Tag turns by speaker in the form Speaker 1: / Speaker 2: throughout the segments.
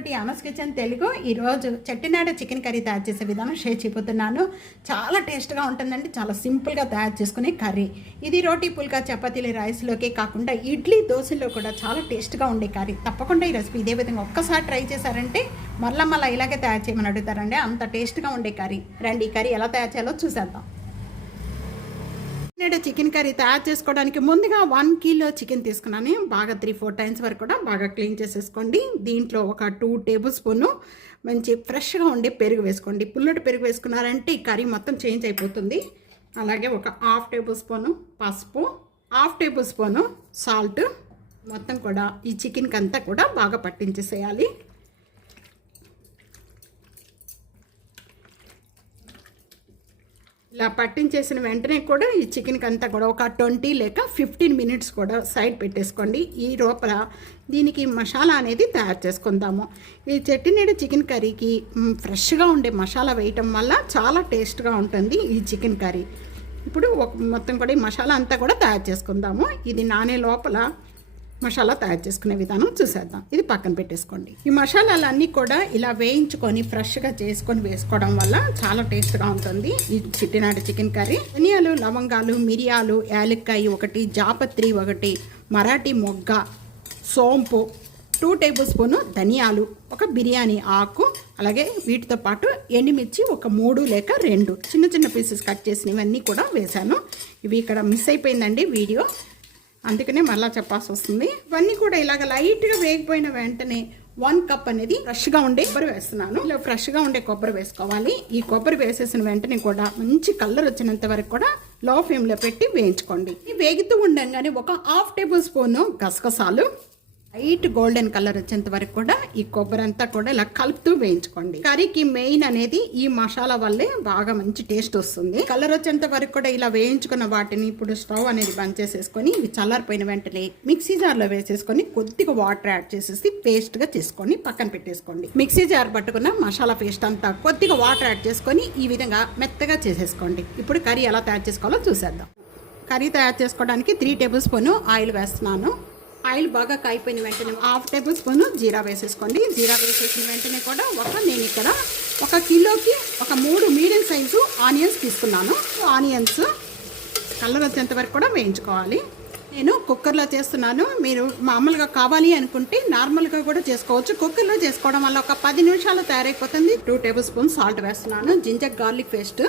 Speaker 1: Welcome to Yamas kitchen Telugu ఈరోజు Chettinad chicken curry తయారు చేసే విధానం షేర్ చేయబోతున్నాను. చాలా టేస్ట్గా ఉంటుందండి. చాలా సింపుల్గా తయారు చేసుకునే కర్రీ. ఇది రోటీ పుల్కా చపాతీలు రైస్లోకే కాకుండా ఇడ్లీ దోశల్లో కూడా చాలా టేస్ట్గా ఉండే కర్రీ. తప్పకుండా ఈ రెసిపీ ఇదే విధంగా ఒక్కసారి ట్రై చేశారంటే మళ్ళీ మళ్ళీ ఇలాగే తయారు చేయమని అడుగుతారండి. అంత టేస్ట్గా ఉండే కర్రీ. రండి ఈ కర్రీ ఎలా తయారు చేయాలో చూసేద్దాం. నేను చికెన్ కర్రీ తయారు చేసుకోవడానికి ముందుగా వన్ కిలో చికెన్ తీసుకున్నాను. బాగా త్రీ ఫోర్ టైమ్స్ వరకు కూడా బాగా క్లీన్ చేసేసుకోండి. దీంట్లో ఒక టూ టేబుల్ స్పూను మంచి ఫ్రెష్గా ఉండే పెరుగు వేసుకోండి. పుల్లటి పెరుగు వేసుకున్నారంటే ఈ కర్రీ మొత్తం చేంజ్ అయిపోతుంది. అలాగే ఒక హాఫ్ టేబుల్ స్పూను పసుపు హాఫ్ టేబుల్ స్పూను సాల్ట్. మొత్తం కూడా ఈ చికెన్కి అంతా కూడా బాగా పట్టించేసేయాలి. ఇలా పట్టించేసిన వెంటనే కూడా ఈ చికెన్కి అంతా కూడా ఒక ట్వంటీ లేక ఫిఫ్టీన్ మినిట్స్ కూడా సైడ్ పెట్టేసుకోండి. ఈ లోపల దీనికి మసాలా అనేది తయారు చేసుకుందాము. ఈ చెట్టినీడ చికెన్ కర్రీకి ఫ్రెష్గా ఉండే మసాలా వేయటం వల్ల చాలా టేస్ట్గా ఉంటుంది ఈ చికెన్ కర్రీ. ఇప్పుడు ఒక మొత్తం కూడా ఈ మసాలా అంతా కూడా తయారు చేసుకుందాము. ఇది నానే లోపల మసాలా తయారు చేసుకునే విధానం చూసేద్దాం. ఇది పక్కన పెట్టేసుకోండి. ఈ మసాలాలన్నీ కూడా ఇలా వేయించుకొని ఫ్రెష్గా చేసుకొని వేసుకోవడం వల్ల చాలా టేస్ట్గా ఉంటుంది. ఈ చిట్టినాటి చికెన్ కర్రీ. ధనియాలు లవంగాలు మిరియాలు యాలక్కాయ ఒకటి జాపత్రి ఒకటి మరాఠీ మొగ్గ సోంపు టూ టేబుల్ స్పూను ధనియాలు ఒక బిర్యానీ ఆకు అలాగే వీటితో పాటు ఎండుమిర్చి ఒక మూడు లేక రెండు. చిన్న చిన్న పీసెస్ కట్ చేసినవన్నీ కూడా వేశాను. ఇవి ఇక్కడ మిస్ అయిపోయిందండి వీడియో. అందుకనే మళ్ళీ చెప్పాల్సి వస్తుంది. ఇవన్నీ కూడా ఇలాగ లైట్గా వేగిపోయిన వెంటనే వన్ కప్ అనేది ఫ్రెష్గా ఉండే కొబ్బరి వేస్తున్నాను. ఇలా ఫ్రెష్గా ఉండే కొబ్బరి వేసుకోవాలి. ఈ కొబ్బరి వేసేసిన వెంటనే కూడా మంచి కలర్ వచ్చినంత వరకు కూడా లో ఫ్లేమ్లో పెట్టి వేయించుకోండి. ఈ వేగుతూ ఉండగానే ఒక హాఫ్ టేబుల్ స్పూన్ గసగసాలు లైట్ గోల్డెన్ కలర్ వచ్చేంత వరకు కూడా ఈ కొబ్బరి అంతా కూడా ఇలా కలుపుతూ వేయించుకోండి. కర్రీకి మెయిన్ అనేది ఈ మసాలా వల్లే బాగా మంచి టేస్ట్ వస్తుంది. కలర్ వచ్చేంత వరకు కూడా ఇలా వేయించుకున్న వాటిని ఇప్పుడు స్టవ్ అనేది బంద్ చేసేసుకొని ఇవి చల్లారిపోయిన వెంటనే మిక్సీ జార్లో వేసేసుకొని కొద్దిగా వాటర్ యాడ్ చేసేసి పేస్ట్గా చేసుకొని పక్కన పెట్టేసుకోండి. మిక్సీ జార్ పట్టుకున్న మసాలా పేస్ట్ అంతా కొద్దిగా వాటర్ యాడ్ చేసుకొని ఈ విధంగా మెత్తగా చేసేసుకోండి. ఇప్పుడు కర్రీ ఎలా తయారు చేసుకోవాలో చూసేద్దాం. కర్రీ తయారు చేసుకోవడానికి త్రీ టేబుల్ స్పూన్ ఆయిల్ వేస్తున్నాను. ఆయిల్ బాగా కాయిపోయిన వెంటనే హాఫ్ టేబుల్ స్పూన్ జీరా వేసేసుకోండి. జీరా వేసేసిన వెంటనే కూడా ఒక నేను ఇక్కడ ఒక కిలోకి ఒక మూడు మీడియం సైజు ఆనియన్స్ తీసుకున్నాను. ఆనియన్స్ కలర్ వచ్చేంత వరకు కూడా వేయించుకోవాలి. నేను కుక్కర్లో చేస్తున్నాను. మీరు మామూలుగా కావాలి అనుకుంటే నార్మల్గా కూడా చేసుకోవచ్చు. కుక్కర్లో చేసుకోవడం వల్ల ఒక పది నిమిషాలు తయారైపోతుంది. టూ టేబుల్ స్పూన్ సాల్ట్ వేస్తున్నాను. జింజర్ గార్లిక్ పేస్ట్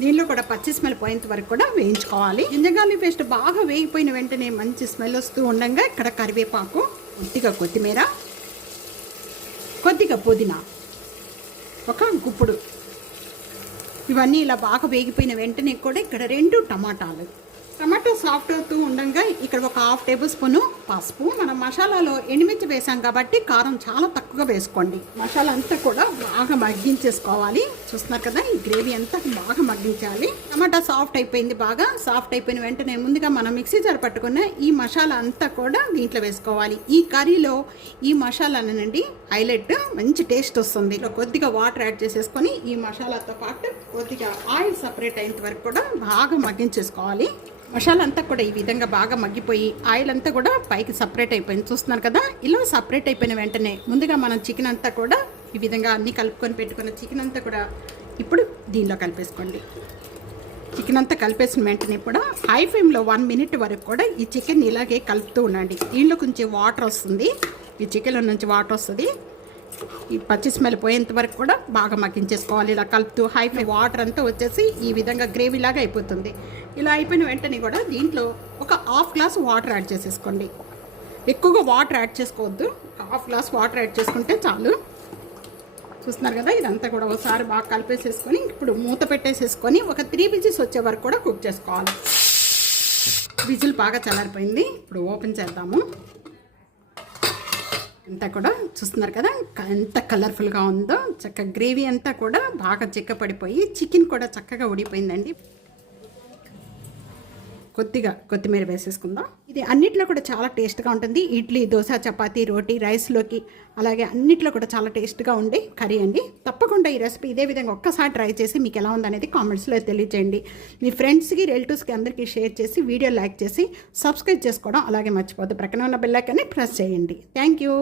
Speaker 1: దీనిలో కూడా పచ్చి స్మెల్ పోయేంత వరకు కూడా వేయించుకోవాలి. గింజగాలి పేస్ట్ బాగా వేగిపోయిన వెంటనే మంచి స్మెల్ వస్తూ ఉండగా ఇక్కడ కరివేపాకు కొద్దిగా కొత్తిమీర కొద్దిగా పుదీనా ఒక గుప్పుడు. ఇవన్నీ ఇలా బాగా వేగిపోయిన వెంటనే కూడా ఇక్కడ రెండు టమాటాలు. టమాటో సాఫ్ట్ అవుతూ ఉండగా ఇక్కడ ఒక హాఫ్ టేబుల్ స్పూను పసుపు. మనం మసాలాలో ఎండుమిర్చి వేసాం కాబట్టి కారం చాలా తక్కువగా వేసుకోండి. మసాలా అంతా కూడా బాగా మగ్గించేసుకోవాలి. చూస్తున్నారు కదా ఈ గ్రేవీ అంతా బాగా మగ్గించాలి. టమాటా సాఫ్ట్ అయిపోయింది బాగా. సాఫ్ట్ అయిపోయిన వెంటనే ముందుగా మనం మిక్సీ జార్ పట్టుకున్న ఈ మసాలా అంతా కూడా దీంట్లో వేసుకోవాలి. ఈ కర్రీలో ఈ మసాలానండి హైలైట్ మంచి టేస్ట్ వస్తుంది. కొద్దిగా వాటర్ యాడ్ చేసేసుకొని ఈ మసాలాతో పాటు కొద్దిగా ఆయిల్ సపరేట్ అయినంత వరకు కూడా బాగా మగ్గించేసుకోవాలి. మసాలా అంతా కూడా ఈ విధంగా బాగా మగ్గిపోయి ఆయిల్ అంతా కూడా పైకి సపరేట్ అయిపోయింది. చూస్తున్నారు కదా? ఇలా సపరేట్ అయిపోయిన వెంటనే ముందుగా మనం చికెన్ అంతా కూడా ఈ విధంగా అన్నీ కలుపుకొని పెట్టుకున్న చికెన్ అంతా కూడా ఇప్పుడు దీనిలో కలిపేసుకోండి. చికెన్ అంతా కలిపేసిన వెంటనే కూడా హై ఫ్లేమ్లో వన్ మినిట్ వరకు కూడా ఈ చికెన్ ఇలాగే కలుపుతూ ఉండండి. దీనిలో కొంచెం వాటర్ వస్తుంది. ఈ చికెన్లో నుంచి వాటర్ వస్తుంది. ఈ పచ్చి స్మెల్ పోయేంత వరకు కూడా బాగా మగ్గించేసుకోవాలి. ఇలా కలుపుతూ హై ఫ్లేమ్ వాటర్ అంతా వచ్చేసి ఈ విధంగా గ్రేవీ లాగా అయిపోతుంది. ఇలా అయిపోయిన వెంటనే కూడా దీంట్లో ఒక హాఫ్ గ్లాస్ వాటర్ యాడ్ చేసేసుకోండి. ఎక్కువగా వాటర్ యాడ్ చేసుకోవద్దు. హాఫ్ గ్లాస్ వాటర్ యాడ్ చేసుకుంటే చాలు. చూస్తున్నారు కదా ఇదంతా కూడా ఒకసారి బాగా కలిపేసేసుకొని ఇప్పుడు మూత పెట్టేసేసుకొని ఒక త్రీ విజిల్స్ వచ్చే వరకు కూడా కుక్ చేసుకోవాలి. విజిల్ బాగా చల్లారిపోయింది. ఇప్పుడు ఓపెన్ చేద్దాము. అంతా కూడా చూస్తున్నారు కదా ఎంత కలర్ఫుల్గా ఉందో చక్క గ్రేవీ అంతా కూడా బాగా చిక్కపడిపోయి చికెన్ కూడా చక్కగా ఉడిపోయిందండి కొద్దిగా కొత్తిమీర వేసేసుకుందాం. ఇది అన్నిట్లో కూడా చాలా టేస్ట్గా ఉంటుంది. ఇడ్లీ దోశ చపాతి రోటీ రైస్లోకి అలాగే అన్నిట్లో కూడా చాలా టేస్ట్గా ఉండి కర్రీ అండి. తప్పకుండా ఈ రెసిపీ ఇదే విధంగా ఒక్కసారి ట్రై చేసి మీకు ఎలా ఉందనేది కామెంట్స్లో తెలియజేయండి మీ ఫ్రెండ్స్కి రిలేటివ్స్కి అందరికీ షేర్ చేసి వీడియో లైక్ చేసి సబ్స్క్రైబ్ చేసుకోవడం అలాగే మర్చిపోతే ప్రక్కన ఉన్న బెల్లైకాన్ని ప్రెస్ చేయండి. Thank you.